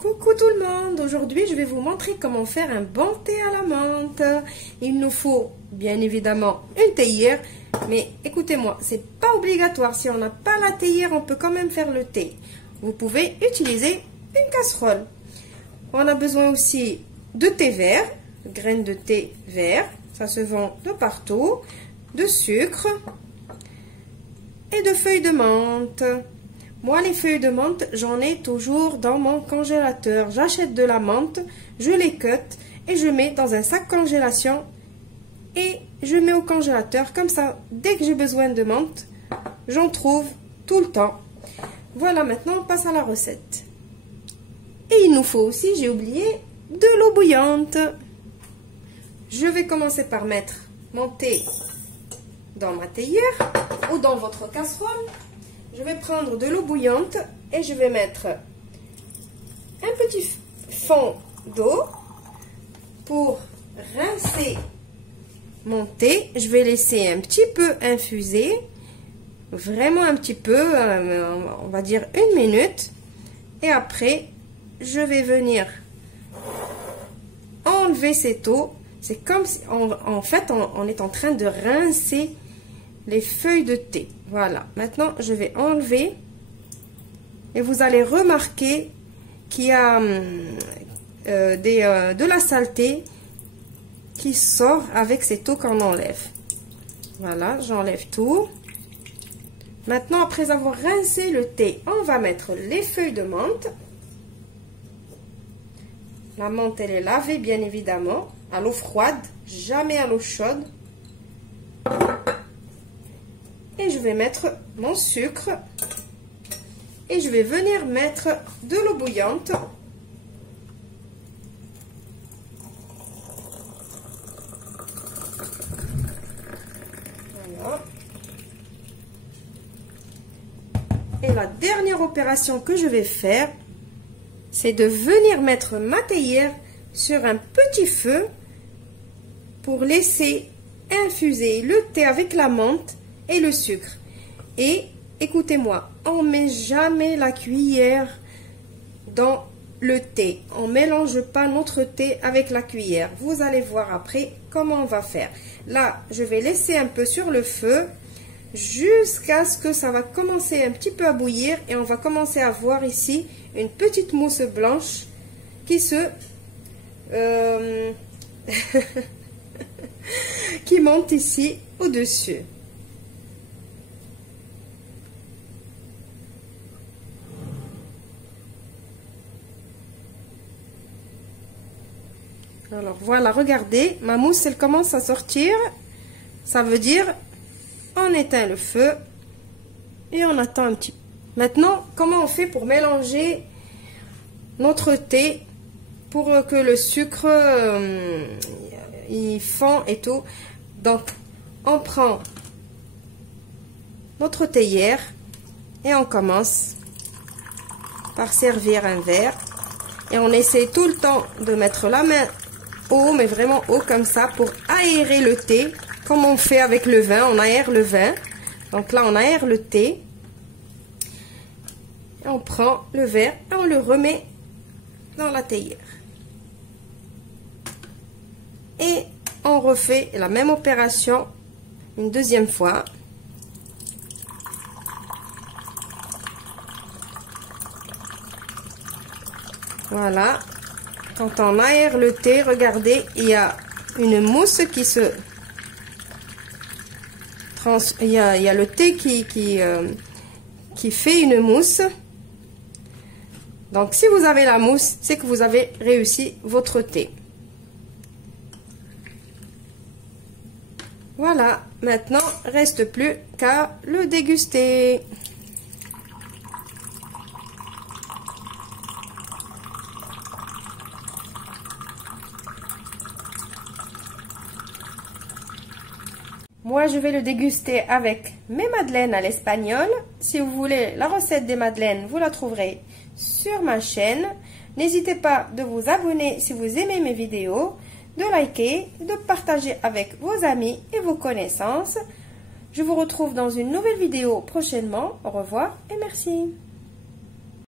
Coucou tout le monde, aujourd'hui je vais vous montrer comment faire un bon thé à la menthe. Il nous faut bien évidemment une théière, mais écoutez-moi, c'est pas obligatoire. Si on n'a pas la théière, on peut quand même faire le thé. Vous pouvez utiliser une casserole. On a besoin aussi de thé vert, graines de thé vert, ça se vend de partout, de sucre et de feuilles de menthe. Moi, les feuilles de menthe, j'en ai toujours dans mon congélateur. J'achète de la menthe, je les cut et je mets dans un sac congélation et je mets au congélateur. Comme ça, dès que j'ai besoin de menthe, j'en trouve tout le temps. Voilà, maintenant on passe à la recette. Et il nous faut aussi, j'ai oublié, de l'eau bouillante. Je vais commencer par mettre mon thé dans ma théière ou dans votre casserole. Je vais prendre de l'eau bouillante et je vais mettre un petit fond d'eau pour rincer mon thé. Je vais laisser un petit peu infuser, vraiment un petit peu, on va dire 1 minute. Et après, je vais venir enlever cette eau. C'est comme si, en fait, on est en train de rincer les feuilles de thé. Voilà, maintenant je vais enlever et vous allez remarquer qu'il y a de la saleté qui sort avec cette eau qu'on enlève. Voilà, j'enlève tout. Maintenant, après avoir rincé le thé, on va mettre les feuilles de menthe. La menthe, elle est lavée bien évidemment à l'eau froide, jamais à l'eau chaude. Et je vais mettre mon sucre et je vais venir mettre de l'eau bouillante. Voilà. Et la dernière opération que je vais faire, c'est de venir mettre ma théière sur un petit feu pour laisser infuser le thé avec la menthe et le sucre. Et écoutez-moi, on met jamais la cuillère dans le thé. On mélange pas notre thé avec la cuillère. Vous allez voir après comment on va faire. Là, je vais laisser un peu sur le feu jusqu'à ce que ça va commencer un petit peu à bouillir et on va commencer à voir ici une petite mousse blanche qui se qui monte ici au-dessus. Alors voilà, regardez, ma mousse elle commence à sortir. Ça veut dire on éteint le feu et on attend un petit peu. Maintenant, comment on fait pour mélanger notre thé pour que le sucre il fond et tout? Donc on prend notre théière et on commence par servir un verre et on essaie tout le temps de mettre la main haut, mais vraiment haut comme ça pour aérer le thé, comme on fait avec le vin, on aère le vin. Donc là on aère le thé et on prend le verre et on le remet dans la théière et on refait la même opération une deuxième fois. Voilà. Quand on aère le thé, regardez, il y a une mousse qui se... Il y a le thé qui fait une mousse. Donc, si vous avez la mousse, c'est que vous avez réussi votre thé. Voilà. Maintenant, reste plus qu'à le déguster. Moi, je vais le déguster avec mes madeleines à l'espagnol. Si vous voulez la recette des madeleines, vous la trouverez sur ma chaîne. N'hésitez pas de vous abonner si vous aimez mes vidéos, de liker, de partager avec vos amis et vos connaissances. Je vous retrouve dans une nouvelle vidéo prochainement. Au revoir et merci.